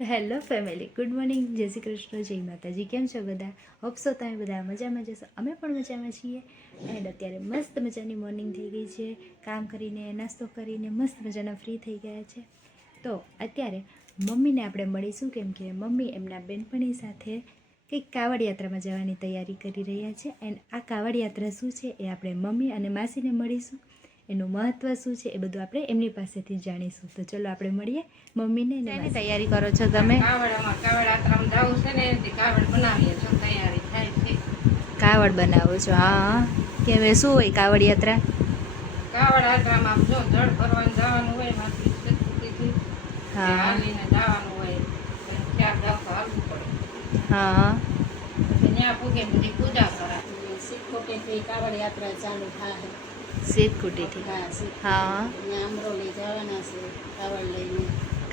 Hello family, good morning, જય શ્રી કૃષ્ણ, જય માતાજી. કેમ છો બધા? હોપસો તમે બધા મજામાં જશો. અમે પણ મજામાં છીએ. એન્ડ અત્યારે મસ્ત મજાની મોર્નિંગ થઈ ગઈ છે. કામ કરીને નાસ્તો કરીને મસ્ત મજાના ફ્રી થઈ ગયા છે. તો અત્યારે મમ્મીને આપણે મળીશું, કેમ કે મમ્મી એમના બેનપણી સાથે કંઈક કાવડ યાત્રામાં જવાની તૈયારી કરી રહ્યા છે. એન્ડ આ કાવડ યાત્રા શું છે એ આપણે મમ્મી અને માસીને મળીશું. એનું મહત્વ શું છે એ બધું આપણે એમની પાસેથી જાણીશું. તો ચલો આપણે મળીએ મમ્મીને. એની તૈયારી કરો છો તમે? કાવડ બનાવો છો? હા. કે શું હોય કાવડ યાત્રા? કાવડ યાત્રામાં જો જળ ભરવાનું જવાનું હોય, હા જવાનું હોય, 4 દિવસ હાલવું પડે. હા. ત્યાં પૂગે બધી પૂજા કરાય. સિદ્ધકોટેથી કાવડ યાત્રા ચાલુ થાય. સિદ્ધકોટેથી? હા. ત્યાં અમરોલી જવાના છે કાવડ લઈને.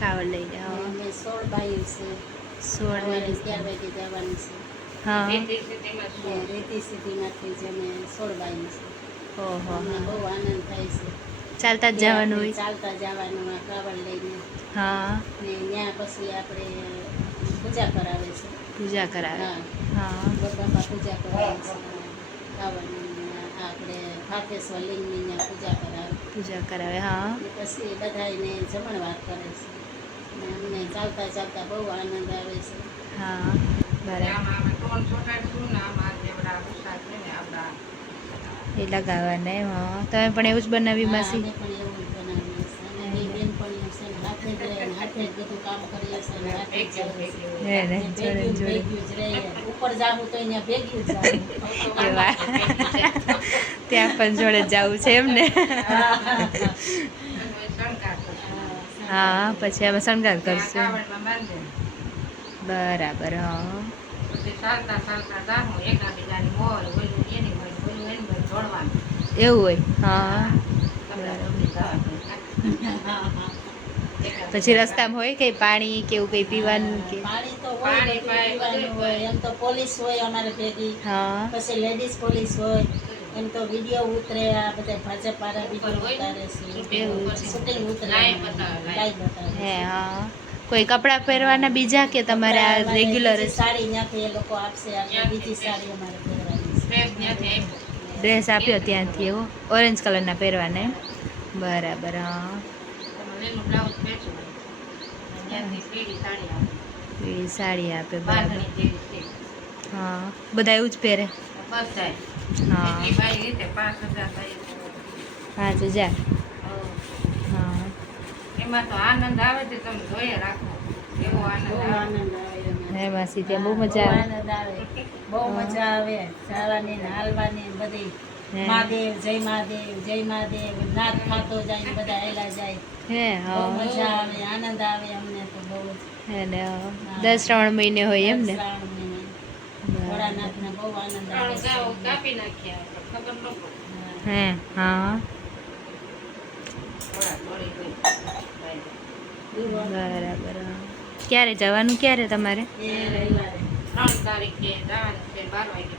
હા. અમે 16 બાયું છે. 16 વાગે 4 વાગે જવાનું છે. હા. રેતી સિટીમાંથી જ અમે 16 બાયું છે. ઓહો. અમને બહુ આનંદ થાય છે. ચાલતા જ જવાનું હોય? ચાલતા જવાનું આ કાવડ લઈને. હા. ને ત્યાં પછી આપણે પૂજા કરાવે છે. પૂજા કરાવે? હા. બાપા પૂજા કરાવે છે. કાવડની આપણે ભાતેશ્વર લિંગની ત્યાં પૂજા કરાવે. પૂજા કરાવે. હા. પછી બધાને જમણવાર કરે છે. ને અમને ચાલતા ચાલતા બહુ આનંદ આવે છે. હા, બરાબર. એ લગાવવાના એમ? હા. તમે પણ એવું જ બનાવ્યું માસી? અમે પણ એવું જ બનાવીએ છીએ. અને બે બેનપણીઓ છે ને હાથે જ રહે ને હાથે જ બધું કામ કરીએ છીએ ને હાથે જ જઈએ છીએ. ભેગ્યું જ રહીએ. ઉપર જાવું તો અહીંયા ભેગ્યું જ જાવું. એવા ત્યાં પણ જોડે જવું છે એમ ને? હા. પછી અમે શણગાર કરશું. બરાબર. હા. એવું હોય? હા. પછી રસ્તામાં હોય કઈ પાણી કે એવું કઈ પીવાનું કે? પાણી તો હોય, પીવાનું હોય. એમ તો પોલીસ હોય અમારે ભેગી. હા. પછી લેડીઝ પોલીસ હોય. એમ તો વિડીયો ઉતરે, આ બધા ભાજપ વાળા વિડીયો ઉતારે છે. શૂટિંગ ઉતરે, લાઈવ બતાવે. હે? હા. કોઈ કપડાં પહેરવાના બીજા કે તમારે આ રેગ્યુલર સાડી ત્યાંથી એ લોકો આપશે. આપણે બીજી સાડી અમારે પહેરવાની છે. ડ્રેસ આપ્યો ત્યાંથી? એવો ઓરેન્જ કલરના પહેરવાના એમ? બરાબર. હા. પીળી સાડી આપે. બરાબર. હા. બધા એવું જ પહેરે? હા. 5,000. હા. એમાં તો આનંદ આવે છે, તમે જોઈએ રાખો એવો આનંદ આવે. હે માસી, ત્યાં બહુ મજા આવે? આનંદ આવે, બહુ મજા આવે. જવાની ને હાલવાની બધી. મહાદેવ જય મહાદેવ, જય મહાદેવ નાદ ખાતો જાય ને બધા હેલા જાય. હે? બહુ મજા આવે, આનંદ આવે અમને તો બહુ જ. હે ને? 10 શ્રાવણ મહિને હોય એમ ને? ભોળાનાથને બહુ આનંદ આવે. કાપી નાખ્યા ખબર ન પડે. હે? હા. બરાબર. ક્યારે જવાનું? ક્યારે તમારે? 3 તારીખે જવાનું છે, 12 વાગે.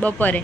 બપોરે?